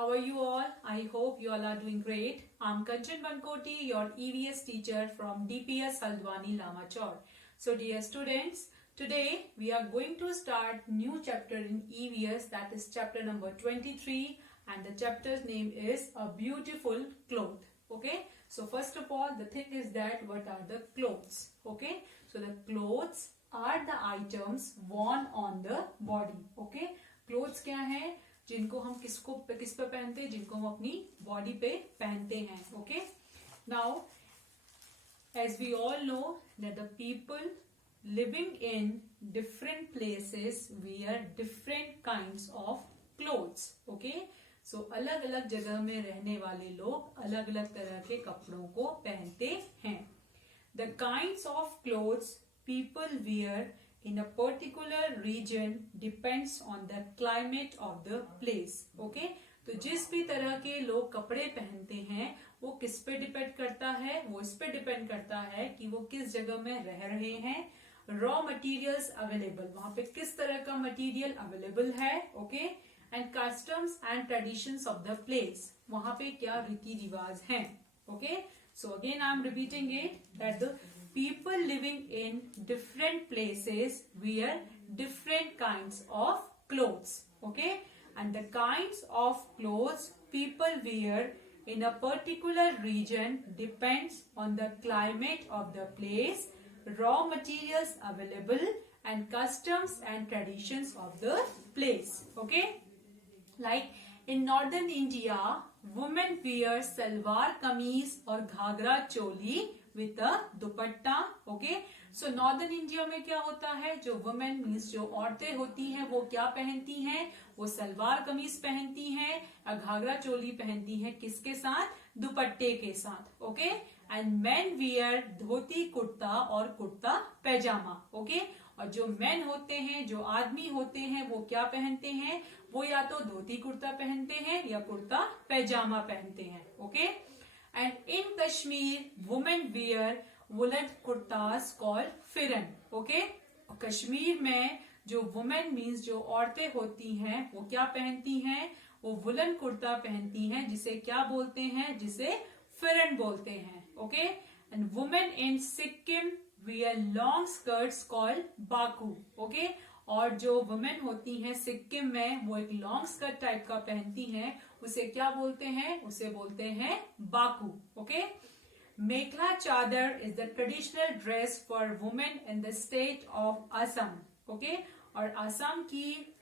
How are you all? I hope you all are doing great. I'm Kanchan Bankoti, your EVS teacher from DPS Haldwani Lamachor. So dear students, today we are going to start new chapter in EVS, that is chapter number 23, and the chapter's name is A Beautiful Cloth. Okay, so first of all the thing is that what are the clothes? Okay, so the clothes are the items worn on the body. Okay, clothes क्या है जिनको हम किस पे पहनते हैं, जिनको हम अपनी बॉडी पे पहनते हैं. Okay, now as we all know that the people living in different places wear different kinds of clothes. Okay, so अलग अलग जगह में रहने वाले लोग अलग अलग तरह के कपड़ों को पहनते हैं. The kinds of clothes people wear in a particular region depends on the climate of the place. Okay, तो जिस भी तरह के लोग कपड़े पहनते हैं वो किस पे डिपेंड करता है? वो इस पे डिपेंड करता है कि वो किस जगह में रह रहे हैं. रॉ मटेरियल्स अवेलेबल, वहां पे किस तरह का मटेरियल अवेलेबल है. Okay, and customs and traditions of the place, वहां पे क्या रीति रिवाज हैं. Okay, so again I am repeating it that the people living in different places wear different kinds of clothes. Okay, and the kinds of clothes people wear in a particular region depends on the climate of the place, raw materials available, and customs and traditions of the place. Okay, like in northern India, women wear salwar kameez or ghagra choli with a dupatta. Okay, so northern India में क्या होता है, जो women means जो औरतें होती हैं वो क्या पहनती हैं, वो सलवार कमीज पहनती हैं या घाघरा चोली पहनती हैं. किसके साथ? दुपट्टे के साथ. Okay, and main wear dhoti kurta और कुर्ता पैजामा. ओके, और जो मेन होते हैं, जो आदमी होते हैं, वो क्या पहनते हैं? वो या तो धोती कुर्ता पहनते हैं या कुर्ता पैजामा पहनते हैं. Okay, and in Kashmir women wear woolen kurtas called firan. Okay, Kashmir में जो वुमेन मीन्स जो औरतें होती हैं वो क्या पहनती हैं? वो वुलन कुर्ता पहनती हैं जिसे क्या बोलते हैं? जिसे फिरन बोलते हैं. Okay, and women in Sikkim wear long skirts called Baku. Okay, और जो वुमेन होती हैं सिक्किम में वो एक लॉन्ग स्कर्ट टाइप का पहनती हैं, उसे क्या बोलते हैं? उसे बोलते हैं बाकू. ओके, मेखला चादर is the traditional dress for women in the state of Assam. Okay, और असम की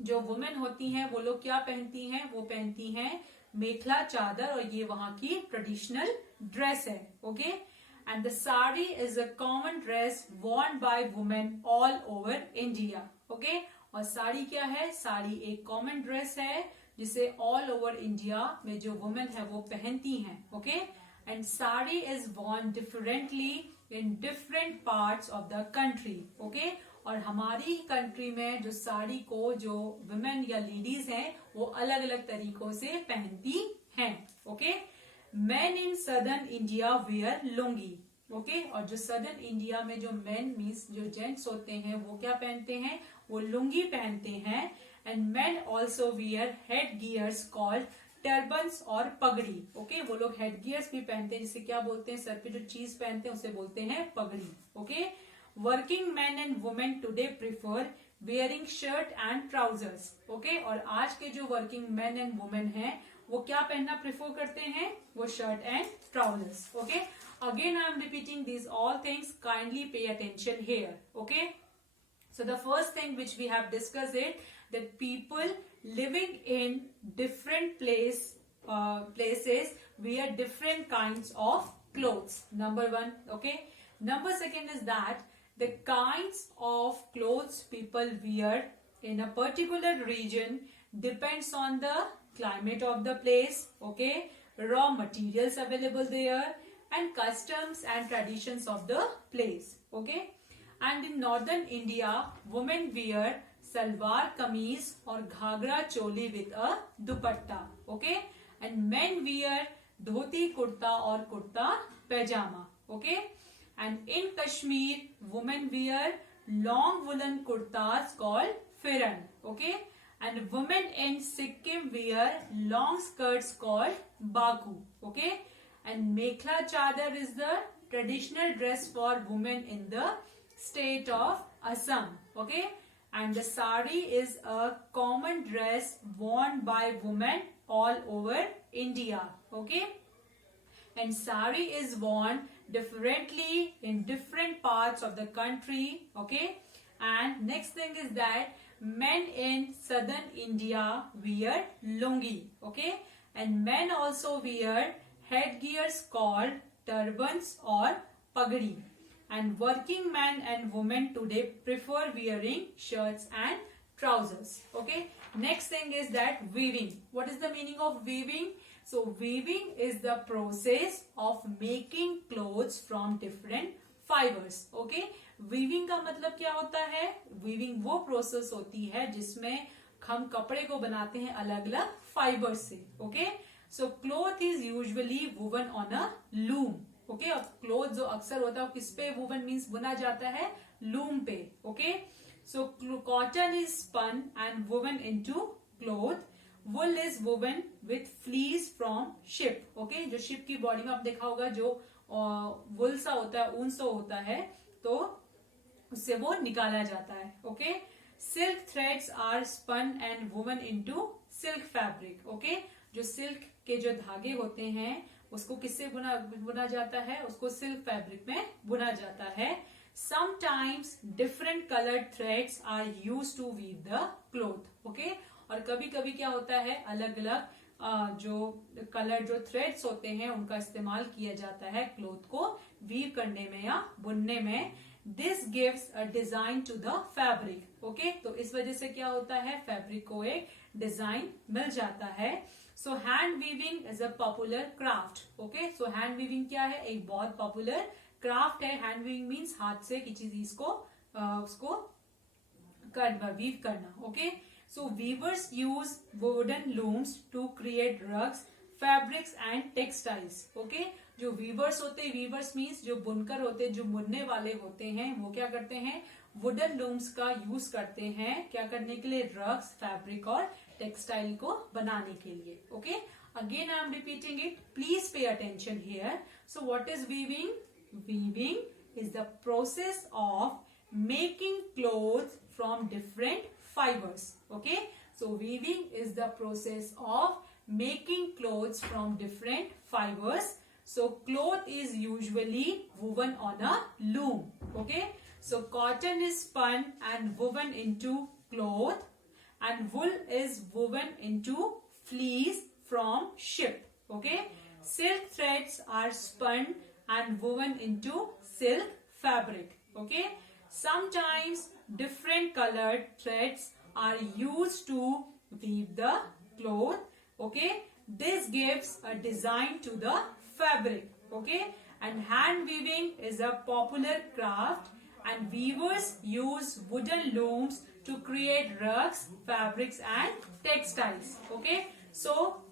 जो वुमेन होती हैं वो लोग क्या पहनती हैं? वो पहनती हैं मेखला चादर और ये वहां की ट्रेडिशनल ड्रेस है. Okay, and the sari is a common dress worn by women all over India. Okay, और साड़ी क्या है? साड़ी एक कॉमन ड्रेस है जिसे ऑल ओवर इंडिया में जो वुमेन है वो पहनती हैं. Okay, and sari is worn differently in different parts of the country. Okay, और हमारी कंट्री में जो साड़ी को जो वुमेन या लेडीज हैं वो अलग अलग तरीकों से पहनती हैं. Okay, men in southern India wear lungi. Okay, और जो सदर्न इंडिया में जो मेन मीन्स जो जेंट्स होते हैं वो क्या पहनते हैं? वो लुंगी पहनते हैं. And main also wear head gears called turbans और पगड़ी. ओके, वो लोग हेड गियर्स भी पहनते हैं जिसे क्या बोलते हैं? सर पे जो चीज पहनते हैं उसे बोलते हैं पगड़ी. Okay, working man and women today prefer wearing shirt and trousers. Okay, और आज के जो वर्किंग मैन एंड वुमेन हैं वो क्या पहनना प्रिफर करते हैं? वो shirt and trousers. Okay, again I am repeating these all things, kindly pay attention here. Okay, so the first thing which we have discussed it, that people living in different places wear different kinds of clothes. Number one. Okay, number second is that the kinds of clothes people wear in a particular region depends on the climate of the place. Okay, raw materials available there, and customs and traditions of the place. Okay, and in northern India women wear salwar kameez or ghagra choli with a dupatta. Okay, and men wear dhoti kurta or kurta pajama. Okay, and in Kashmir women wear long woolen kurtas called firan. Okay, And women in Sikkim wear long skirts called baku. Okay, and mekhla chadar is the traditional dress for women in the state of Assam. Okay, and the sari is a common dress worn by women all over India. Okay, and sari is worn differently in different parts of the country. Okay, and next thing is that men in southern India wear lungi. Okay, and men also wear headgears called turbans or pagdi. And working men and women today prefer wearing shirts and trousers. Okay, next thing is that weaving. What is the meaning of weaving? So weaving is the process of making clothes from different fibers. Okay, weaving का मतलब क्या होता है? weaving वो process होती है जिसमें हम कपड़े को बनाते हैं अलग अलग फाइबर से. Okay, so cloth is usually woven on a loom. Okay, अब क्लोथ जो अक्सर होता है किस पे वुवन मीन्स बुना जाता है? लूम पे. Okay, so cotton is spun and woven into cloth. Wool is woven with fleece from ship. Okay, जो शिप की बॉडी में आप देखा होगा जो वुल सा होता है, ऊन सा होता है, तो उससे वो निकाला जाता है. Okay, silk threads are spun and woven into silk fabric. Okay, जो सिल्क के जो धागे होते हैं उसको किससे बुना जाता है? उसको सिल्क फैब्रिक में बुना जाता है. Sometimes different colored threads are used to weave the cloth. Okay, और कभी कभी क्या होता है अलग अलग जो कलर जो थ्रेड्स होते हैं उनका इस्तेमाल किया जाता है क्लोथ को वीव करने में या बुनने में. This gives a design to the fabric. Okay, तो इस वजह से क्या होता है? फैब्रिक को एक डिजाइन मिल जाता है. सो hand weaving is a popular craft. Okay, so hand weaving क्या है? एक बहुत पॉपुलर क्राफ्ट है. हैंड वीविंग मीन्स हाथ से किसी चीज को उसको वीव करना. Okay, so weavers use wooden looms to create rugs, fabrics and textiles. Okay, जो weavers होते हैं, weavers means जो बुनकर होते हैं, जो बुनने वाले होते हैं, वो क्या करते हैं? wooden looms का यूज करते हैं क्या करने के लिए? rugs, fabric और textile को बनाने के लिए. Okay, again I am repeating it. Please pay attention here. So what is weaving? Weaving is the process of making clothes from different fibers. Okay, so weaving is the process of making clothes from different fibers. So cloth is usually woven on a loom. Okay, so cotton is spun and woven into cloth, and wool is woven into fleece from ship. Okay, silk threads are spun and woven into silk fabric. Okay, sometimes different colored threads are used to weave the cloth. Okay, this gives a design to the fabric. Okay, and hand weaving is a popular craft, and weavers use wooden looms to create rugs, fabrics and textiles. Okay, so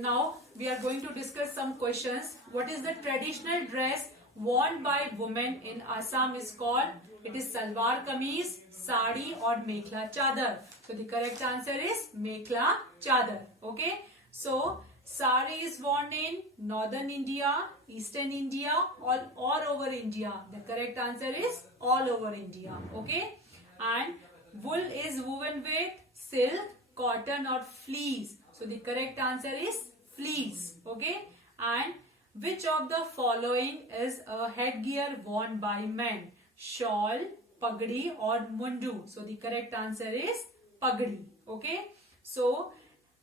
now we are going to discuss some questions. What is the traditional dress worn by women in Assam is called? It is salwar kameez, sari or mekhla chadar. So the correct answer is mekhla chadar. Okay, so sari is worn in northern India, eastern India or all over India. The correct answer is all over India. Okay, and wool is woven with silk, cotton or fleece. So the correct answer is fleece. Okay, and which of the following is a headgear worn by men? Shawl, pagdi or mundu. So the correct answer is pagdi. Okay, so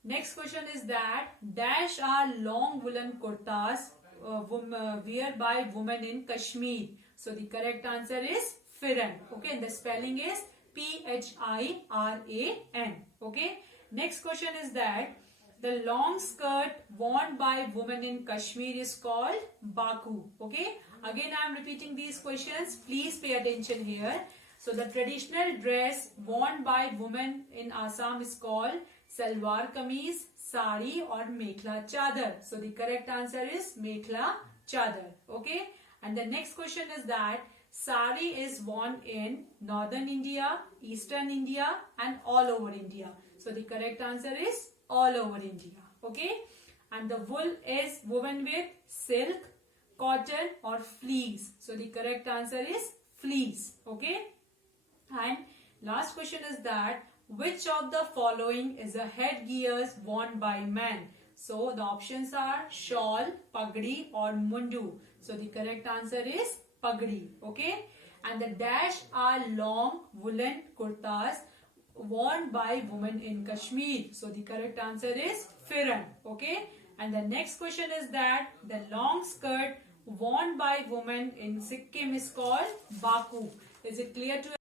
next question is that dash are long woolen kurtas wear by women in Kashmir. So the correct answer is firan. Okay, and the spelling is P-H-I-R-A-N. Okay, next question is that the long skirt worn by women in Kashmir is called baku. Okay, again I am repeating these questions. Please pay attention here. So the traditional dress worn by women in Assam is called salwar kameez, sari or mekhla chadar. So the correct answer is mekhla chadar. Okay, and the next question is that Sari is worn in northern India, eastern India and all over India. So the correct answer is all over India. Okay. And the wool is woven with silk, cotton or fleece. So the correct answer is fleece. Okay. And last question is that which of the following is a headgear worn by men? So the options are shawl, pagdi or mundu. So the correct answer is pagdi. Okay. And the dash are long woolen kurtas worn by women in Kashmir. So the correct answer is firan. Okay. And the next question is that the long skirt worn by women in Sikkim is called baku. Is it clear to